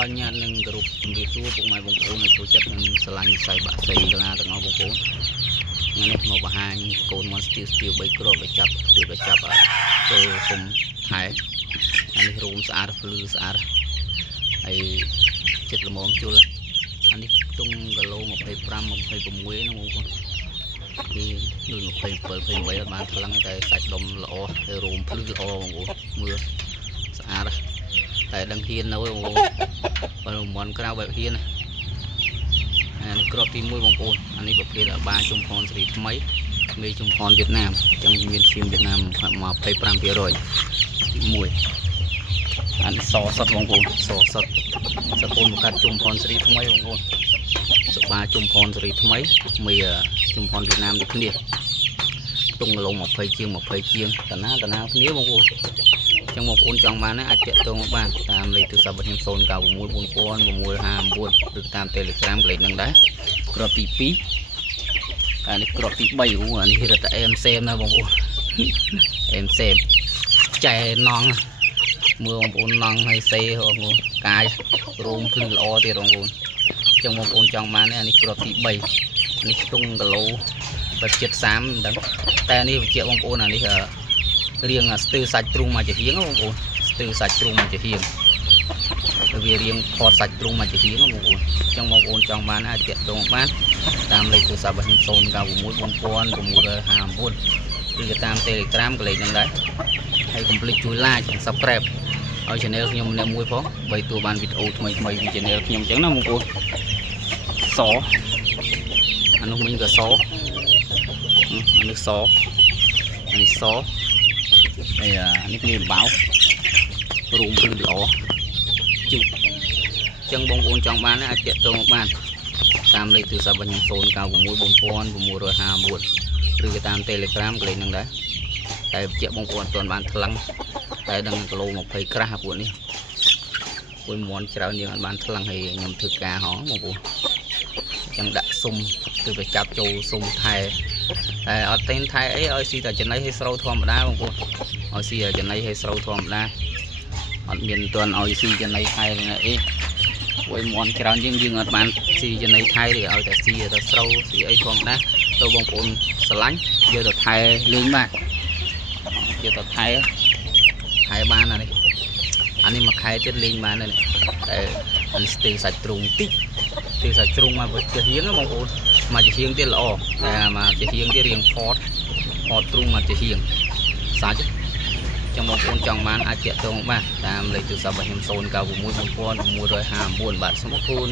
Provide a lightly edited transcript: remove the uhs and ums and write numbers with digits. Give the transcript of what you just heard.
បាញ់នឹងគ្រប់ជំរាបសួរពុកម៉ែបងប្អូនឲ្យចូលចិត្តនឹងស្រឡាញ់ខ្សែបាក់សីកណាទាំងអស់បងប្អូនថ្ងៃនេះមកបង្ហាញកូនមន់ស្ទៀវ3គ្រាប់ដែលចាប់ចូលសុំថែអានេះរូមស្អាតភ្លឺស្អាតហើយចិត្តល្មមជុលអានេះខ្ទង់គីឡូ25 26ហ្នឹងបងប្អូននេះដូច27 28អត់បានថ្លឹងតែសាច់ដុំល្អហើយរូមភ្លឺល្អបងប្អូនមើលស្អាតតែដឹងហ៊ាននៅបងប្អូនបើមន់ក្រៅបែបហ៊ានអានេះគ្រាប់ទី1បងប្អូនអានេះប្រភេទបាជុំផនសេរីថ្មីមេជុំផនវៀតណាមអញ្ចឹងមានឈាមវៀតណាម 25% ទី1អានេះសសុតបងប្អូនសសុតសកូនបង្កាត់ជុំផនសេរីថ្មីបងប្អូនសុបាជុំផនសេរីថ្មីមេជុំផនវៀតណាមដូចគ្នាទុងគីឡូ20 ជាង 20 ជាងតាណាគ្នាបងប្អូនចឹងបងប្អូនចង់បានអាចតាក់ទងបានតាមលេខទូរស័ព្ទរបស់ខ្ញុំ096 4000 659ឬតាម Telegram លេខហ្នឹងដែរគ្រាប់ទី2អានេះគ្រាប់ទី3អានេះរត់តែអេមសេមណាបងប្អូនអេមសេមចែណងមើលបងប្អូនណងហើយសេបងប្អូនកាយរោមភ្លឺល្អទៀតបងប្អូនចឹងបងប្អូនចង់បានអានេះគ្រាប់ទី3នេះខ្ទង់គីឡូបើចិត្ត30មិនដឹងតែនេះបញ្ជាក់បងប្អូនអានេះរៀងស្ទើរសាច់ទ្រូងមកជាហៀងបងប្អូនស្ទើរសាច់ទ្រូងមកជាហៀងវារៀងផតសាច់ទ្រូងមកជាហៀងបងប្អូនអញ្ចឹងបងប្អូនចង់បានអាចតាក់ទងបានតាមលេខទូរស័ព្ទរបស់ខ្ញុំ096 4000 659ឬក៏តាម Telegram ក៏លេខហ្នឹងដែរហើយកុំភ្លេចជួយ like Subscribe ឲ្យ channel ខ្ញុំម្នាក់មួយផងបើទោះបានវីដេអូថ្មីពី channel ខ្ញុំអញ្ចឹងណាបងប្អូនសអានោះមិញក៏សអានេះសអានេះសហើយនេះគ្នាបោរូមភ្លឺល្អជិះចឹងបងប្អូនចង់បានអាចតាក់ទងបានតាមលេខទូរស័ព្ទរបស់ខ្ញុំ096 4000 659ឬក៏តាម Telegram ក៏លេខហ្នឹងដែរតែបញ្ជាក់បងប្អូនអត់ទាន់បានថ្លឹងតែដឹងគីឡូ20ក្រាស់ពួកនេះពួកមន់ច្រើនយើងអត់បានថ្លឹងហើយខ្ញុំធ្វើការហងបងប្អូនចឹងដាក់សុំគឺទៅចាប់ចូលសុំថែតែអត់ទេថែអីឲ្យស៊ីតែចំណីឲ្យស្រូវធម្មតាបងប្អូនឲ្យស៊ីចំណីឲ្យស្រូវធម្មតាអត់មានទាន់ឲ្យស៊ីចំណីថែអីពួកមន់ច្រើនយើងអត់បានស៊ីចំណីថែទេឲ្យតែស៊ីតែស្រូវស៊ីអីធម្មតាទៅបងប្អូនស្រឡាញ់យកទៅថែលេងបានយកទៅថែបានអានេះមួយខែទៀតលេងបានហើយតែអានេះស្ទើរសាច់ទ្រូងតិចស្ទើរសាច់ទ្រូងមកជាហៀងបងប្អូនមកជាហៀងទៀតល្អតែមកជាហៀងទៀតរៀងផតទ្រូងមកជាហៀងសាច់ចឹងបងប្អូនចង់បានអាចតាក់ទងបានតាមលេខទូរស័ព្ទរបស់ខ្ញុំ096 4000 659បាទសូមអរគុណ